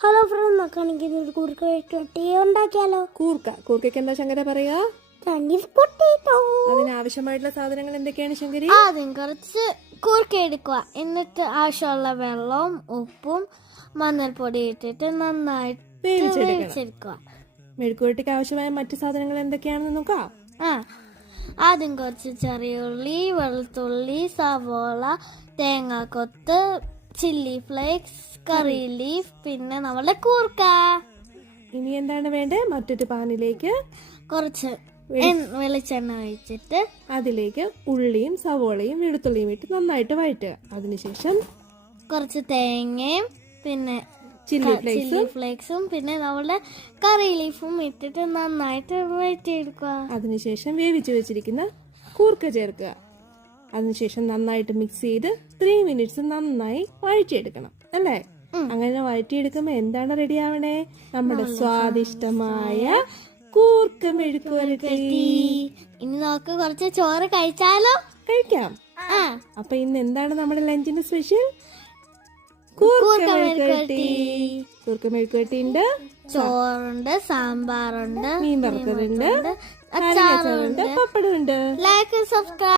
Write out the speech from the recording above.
Hello friend നോക്കുകയാണെങ്കിൽ ഒരു കൂർക്ക വെട്ടി ഉണ്ടാക്കിയാലോ? കൂർക്ക. കൂർക്കയ്ക്ക് എന്താ ശങ്കര പറയാ? അതിനാവശ്യമായിട്ടുള്ള സാധനങ്ങൾ എന്തൊക്കെയാണ് ശങ്കരി? ആദ്യം കുറച്ച് കൂർക്ക എടുക്കുക. എന്നിട്ട് ആവശ്യമുള്ള വെള്ളവും ഉപ്പും മഞ്ഞൾപ്പൊടി ഇട്ടിട്ട് നന്നായിട്ട് വേവിച്ചെടുക്കുക. മെഴുക്കുവരട്ടിക്ക് ആവശ്യമായ മറ്റു സാധനങ്ങൾ എന്തൊക്കെയാണെന്ന് നോക്കാം? ആ ആദ്യം കുറച്ച് ചെറിയുള്ളി വെളുത്തുള്ളി സവോള തേങ്ങാക്കൊത്ത് ചില്ലി ഫ്ലേക്സ് കറി ലീഫ് പിന്നെ നമ്മുടെ കൂർക്ക. ഇനി എന്താണ് വേണ്ടത്? മറ്റൊരു പാനിലേക്ക് കുറച്ച് വെളിച്ചെണ്ണ ഒഴിച്ചിട്ട് അതിലേക്ക് ഉള്ളിയും സവോളയും വെളുത്തുള്ളിയും ഇട്ട് നന്നായിട്ട് വഴറ്റുക. അതിനുശേഷം കുറച്ച് തേങ്ങയും പിന്നെ ചില്ലി ചില്ലി ഫ്ലേക്സും പിന്നെ നമ്മുടെ കറി ലീഫും ഇട്ടിട്ട് നന്നായിട്ട് വഴറ്റിയെടുക്കുക. അതിനുശേഷം വേവിച്ച് വെച്ചിരിക്കുന്ന കൂർക്ക ചേർക്കുക. അതിനുശേഷം നന്നായിട്ട് മിക്സ് ചെയ്ത് ത്രീ മിനിറ്റ്സ് നന്നായി വഴറ്റിയെടുക്കണം അല്ലേ? അങ്ങനെ വഴറ്റിയെടുക്കുമ്പോ എന്താണ് റെഡി ആവണേ? നമ്മുടെ സ്വാദിഷ്ടമായ കൂർക്ക മെഴുക്കുവരട്ടി ഇനി നമുക്ക് കുറച്ച് ചോറ് കഴിച്ചാലോ? കഴിക്കാം. അപ്പൊ ഇന്ന് എന്താണ് നമ്മുടെ ലഞ്ചിന്റെ സ്പെഷ്യൽ? കൂർക്ക മെഴുക്കുവരട്ടി കൂർക്ക മെഴുക്കുവരട്ടി ഉണ്ട്. ചോറുണ്ട് സാമ്പാറുണ്ട് മീൻ വറുത്തതുണ്ട് അച്ചാറുണ്ട് പപ്പടമുണ്ട്. Like subscribe